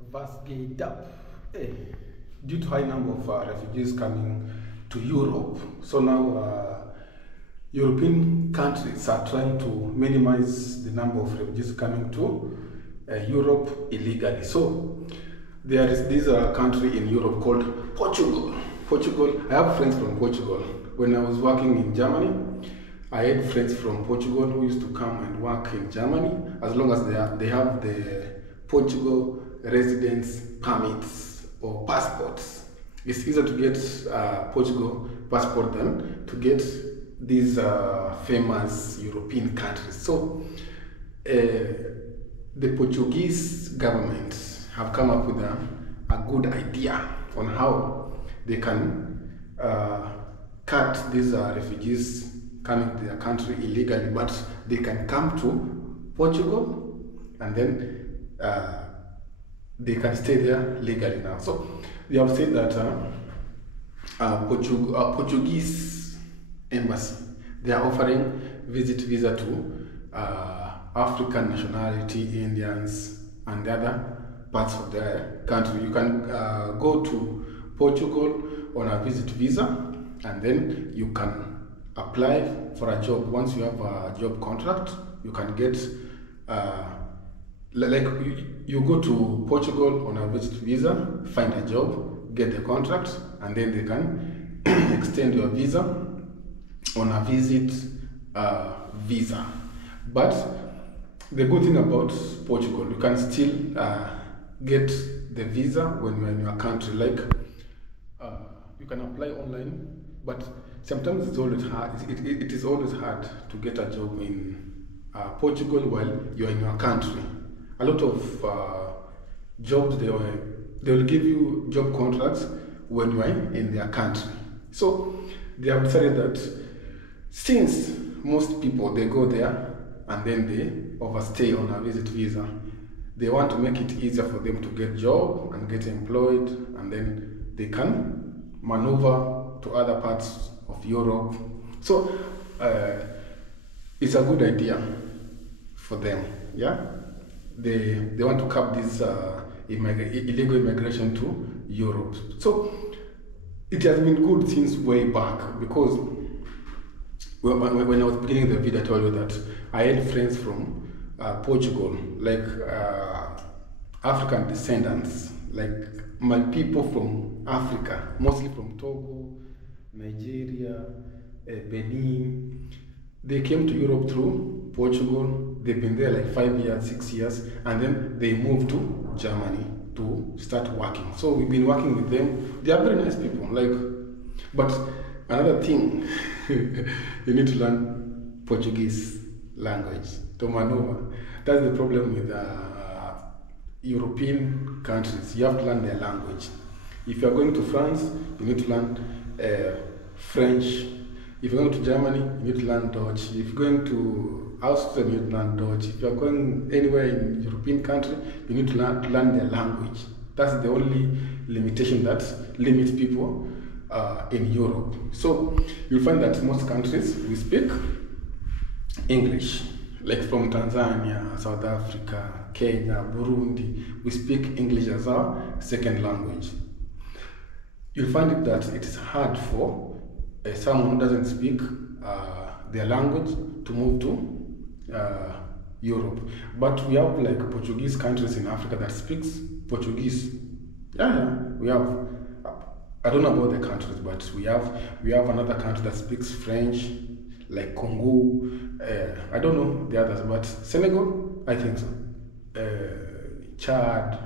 Vasgate up. Hey, due to high number of refugees coming to Europe, so now European countries are trying to minimize the number of refugees coming to Europe illegally. So there is this country in Europe called Portugal. Portugal. I have friends from Portugal. When I was working in Germany, I had friends from Portugal who used to come and work in Germany as long as they have the Portugal residence permits or passports. It's easier to get Portugal passport than to get these famous European countries. So the Portuguese government have come up with a good idea on how they can cut these refugees coming to their country illegally, but they can come to Portugal and then they can stay there legally now. So they have said that Portuguese embassy, they are offering visit visa to African nationality, Indians, and the other parts of the country. You can go to Portugal on a visit visa, and then you can apply for a job. Once you have a job contract, you can get you go to Portugal on a visit visa, find a job, get the contract, and then they can extend your visa on a visit visa. But the good thing about Portugal, you can still get the visa when you're in your country. Like you can apply online, but sometimes it's always hard. It is always hard to get a job in Portugal while you're in your country. A lot of jobs they will give you job contracts when you are in their country. So they have decided that since most people they go there and then they overstay on a visit visa, they want to make it easier for them to get job and get employed, and then they can maneuver to other parts of Europe. So it's a good idea for them. Yeah, they want to cap this illegal immigration to Europe. So it has been good since way back, because when I was beginning the video, I told you that I had friends from Portugal, like African descendants, like my people from Africa, mostly from Togo, Nigeria, Benin. They came to Europe through Portugal. They've been there like 5 years, 6 years, and then they moved to Germany to start working. So we've been working with them. They are very nice people. But another thing, you need to learn Portuguese language to maneuver. That's the problem with European countries. You have to learn their language. If you are going to France, you need to learn French. If you're going to Germany, you need to learn Dutch. If you're going to Austria, you need to learn Dutch. If you're going anywhere in European country, you need to learn their language. That's the only limitation that limits people in Europe. So you'll find that most countries, we speak English. Like from Tanzania, South Africa, Kenya, Burundi, we speak English as our second language. You'll find it that it is hard for someone who doesn't speak their language to move to Europe. But we have like Portuguese countries in Africa that speaks Portuguese. Yeah, we have. I don't know about the countries, but we have another country that speaks French, like Congo. I don't know the others, but Senegal, I think so. Chad,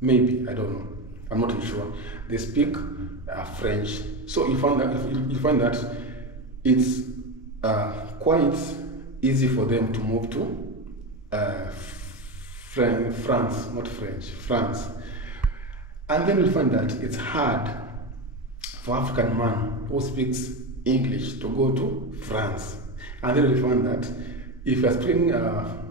maybe, I don't know. I'm not really sure. They speak French. So you find that it's quite easy for them to move to France, not French, France. And then you'll find that it's hard for African man who speaks English to go to France. And then you'll find that if you're speaking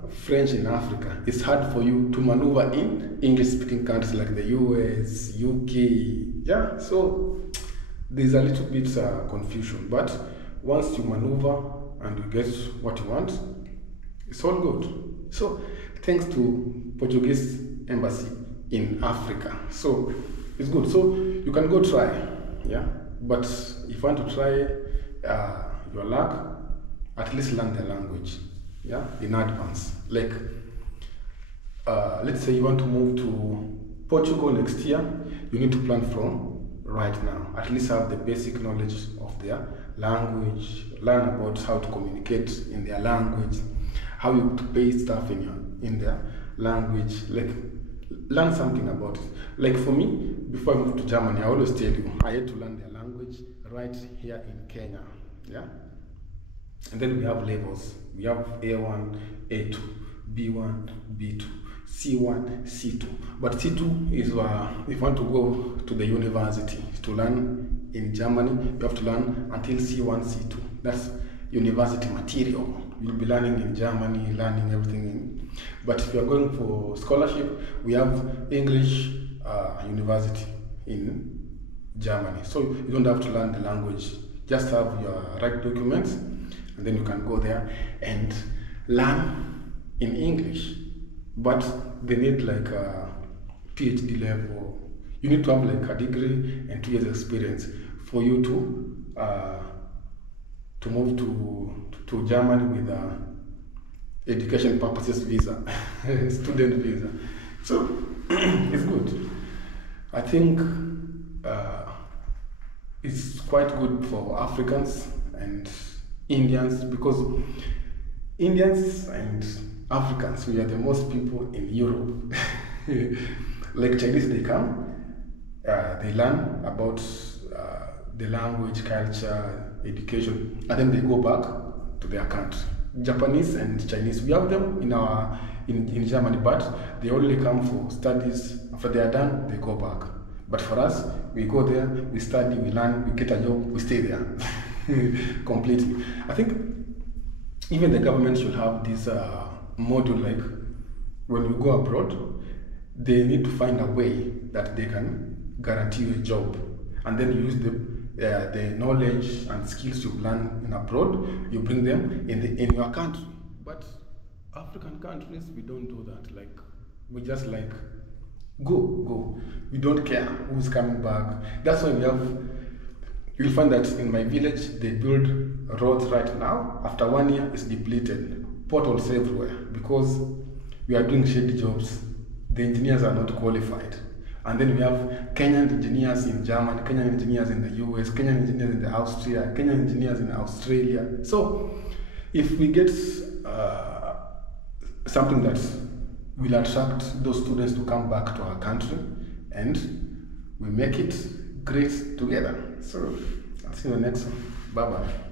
French in Africa, it's hard for you to maneuver in English-speaking countries like the US, UK. Yeah, so there's a little bit confusion. But once you maneuver and you get what you want, it's all good. So thanks to Portuguese embassy, in Africa. So it's good. So you can go try, yeah. But if you want to try your luck, at least learn the language, yeah, in advance. Like, let's say you want to move to Portugal next year, you need to plan from right now. At least have the basic knowledge of their language, learn about how to communicate in their language, how you to pay stuff in their language. Like, learn something about it. Like for me, before I moved to Germany, I always tell you, I had to learn their language right here in Kenya, yeah. And then we have levels. We have A1, A2, B1, B2, C1, C2. But C2 is if you want to go to the university to learn in Germany, you have to learn until C1, C2. That's university material. You'll be learning in Germany, learning everything. But if you are going for scholarship, we have English university in Germany. So you don't have to learn the language. Just have your right documents, and then you can go there and learn in English. But they need like a PhD level. You need to have like a degree and 2 years experience for you to move to Germany with education purposes visa, student visa. So it's good. I think it's quite good for Africans and Indians, because Indians and Africans, we are the most people in Europe. Like Chinese, they come, they learn about the language, culture, education, and then they go back to their country. Japanese and Chinese, we have them in Germany, but they only come for studies. After they are done, they go back. But for us, we go there, we study, we learn, we get a job, we stay there completely. I think even the government should have this module, like when you go abroad, they need to find a way that they can guarantee you a job, and then you use the knowledge and skills you learn in abroad, you bring them in your country. But African countries, we don't do that. Like, we just like go. We don't care who's coming back. That's why you'll find that in my village they build roads right now. After 1 year, it's depleted. Potholes everywhere because we are doing shady jobs. The engineers are not qualified. And then we have Kenyan engineers in Germany, Kenyan engineers in the US, Kenyan engineers in Austria, Kenyan engineers in Australia. So if we get something that will attract those students to come back to our country, and we make it great together. So I'll see you in the next one. Bye-bye.